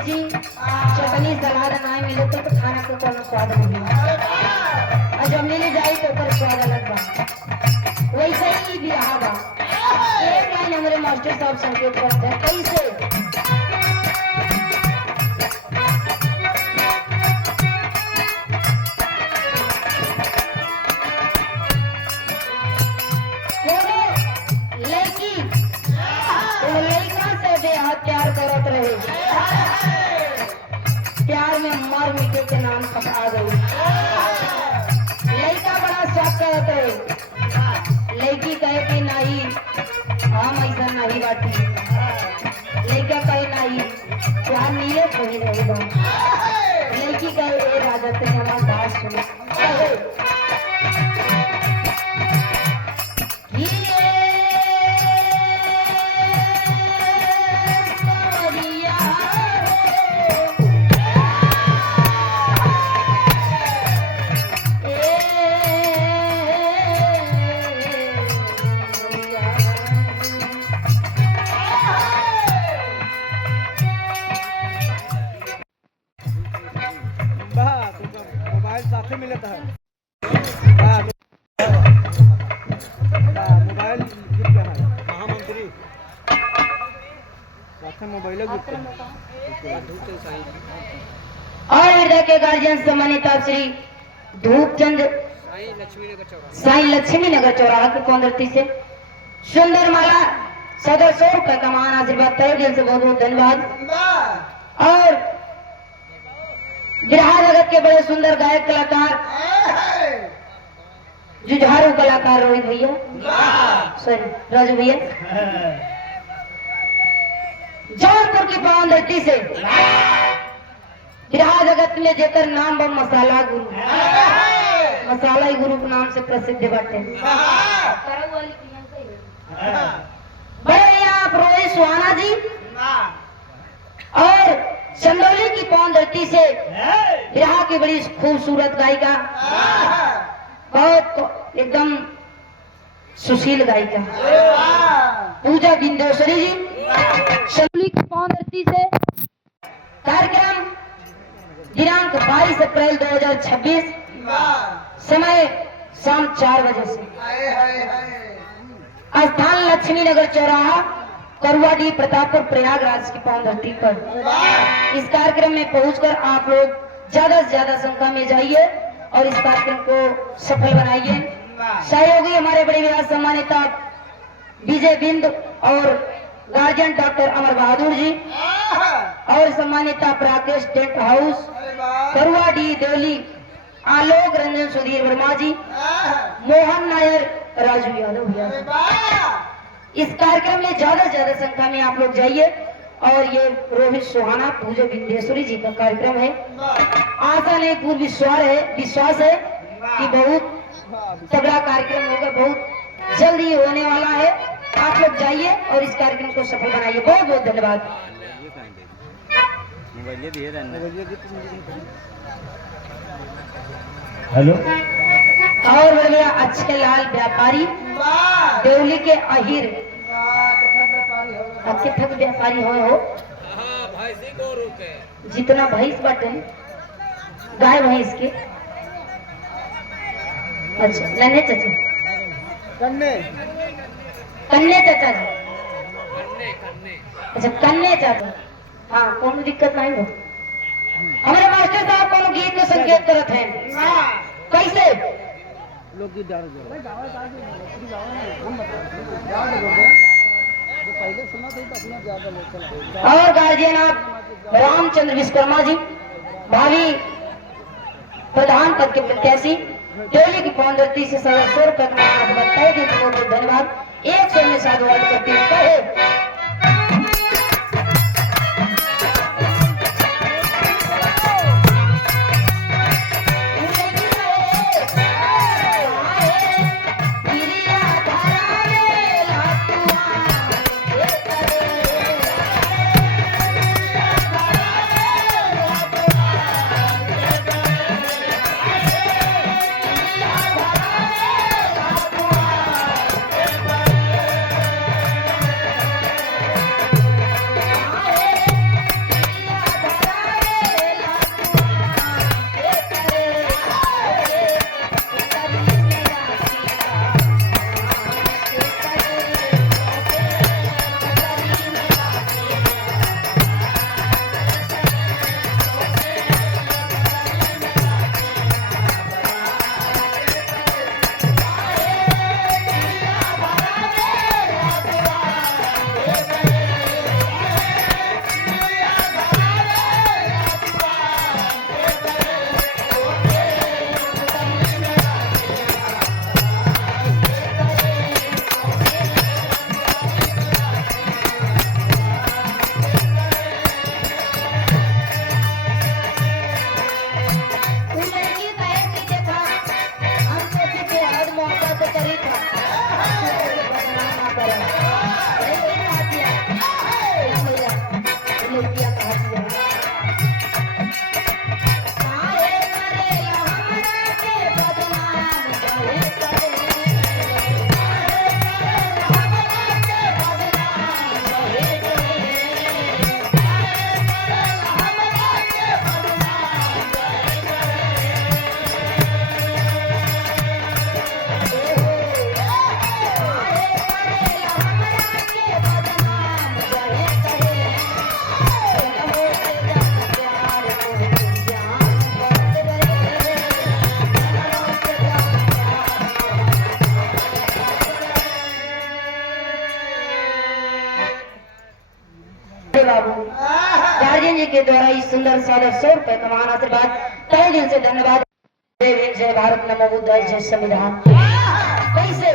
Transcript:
मिर्ची चटनी सलाद ना मिले तो खाना को कोनो स्वाद नहीं और जब मिल जाए तो ओकर स्वाद अलग बा। वैसे ही बियाह बा। एक लाइन हमारे मास्टर साहब संकेत करते हैं कैसे प्यार करत रहे, प्यार में मर मिटे के नाम तक आ गई। लड़का बड़ा शौक करत रहे, लड़की कहे कि नहीं हम ऐसा नहीं बाटी, लड़का कहे नहीं प्यार नहीं है कोई रहेगा। लड़की कहे ए राजा तुम हमारी बात सुनो। साथ मिलता है मोबाइल महामंत्री मोबाइल और हृदय के गार्जियन सम्मानित श्री धूपचंद साई लक्ष्मी नगर चौराहा की कौंदरती से सुंदर माला सदर 100 रुपए का मान आशीर्वाद तय दिल से बहुत बहुत धन्यवाद। और बिहार जगत के बड़े सुंदर गायक कलाकार जुझारू कलाकार रोहित भैया सॉरी राजू भैया जौनपुर की पावन धरती से बिहार जगत में जेकर नाम बा मसाला गुरु, मसाला ही गुरु के नाम से प्रसिद्ध बाटे। बड़े आप रोहित सुहाना जी और चंदौली की पावन धरती से बिहार की बड़ी खूबसूरत गायिका, बहुत एकदम सुशील गायिका पूजा बिंदेश्वरी जी चंदौली की पावन धरती से कार्यक्रम दिनांक 22 अप्रैल 2026 समय शाम 4 बजे से स्थान लक्ष्मी नगर चौराहा करुआडी प्रतापपुर प्रयागराज की पावन धरती पर। इस कार्यक्रम में पहुंचकर आप लोग ज्यादा से ज्यादा संख्या में जाइए और इस कार्यक्रम को सफल बनाइए। सहयोगी हमारे बड़े विराज सम्मानित विजय बिंद और गार्जियन डॉक्टर अमर बहादुर जी और सम्मानित राकेश टेंट हाउस करुआडी देवली आलोक रंजन सुधीर वर्मा जी मोहन नायर राजू यादव। इस कार्यक्रम में ज्यादा से ज्यादा संख्या में आप लोग जाइए और ये रोहित सुहाना पूजा बिंदेश्वरी जी का कार्यक्रम है। आशा नहीं पूर्ण विश्वास है कि बहुत तगड़ा कार्यक्रम होगा, बहुत जल्दी होने वाला है। आप लोग जाइए और इस कार्यक्रम को सफल बनाइए। बहुत बहुत धन्यवाद। हेलो और बढ़िया अच्छे लाल व्यापारी देवली के अहिर थक व्यापारी हो जितना भैंस बटे गाय भैंस के। अच्छा नन्हे चाचा कन्ने चाचा जी अच्छा कन्ने चाचा हाँ कोनो दिक्कत नहीं हो। हमारे मास्टर साहब कोनो गीत में संकेत करत हैं कैसे लोग की डाल और गार्जियन आप रामचंद्र विश्वकर्मा जी भावी प्रधान पद के प्रत्याशी डेली की पावन धरती से 100 रुपए का बताए थे। बहुत धन्यवाद। 100 में साधुवाद करती है। जी के द्वारा इस सुंदर सादर 100 रुपए का महान आशीर्वाद तहे दिल से धन्यवाद। जय हिंद, जय भारत, नमो बुद्धाय, जय संविधान। कैसे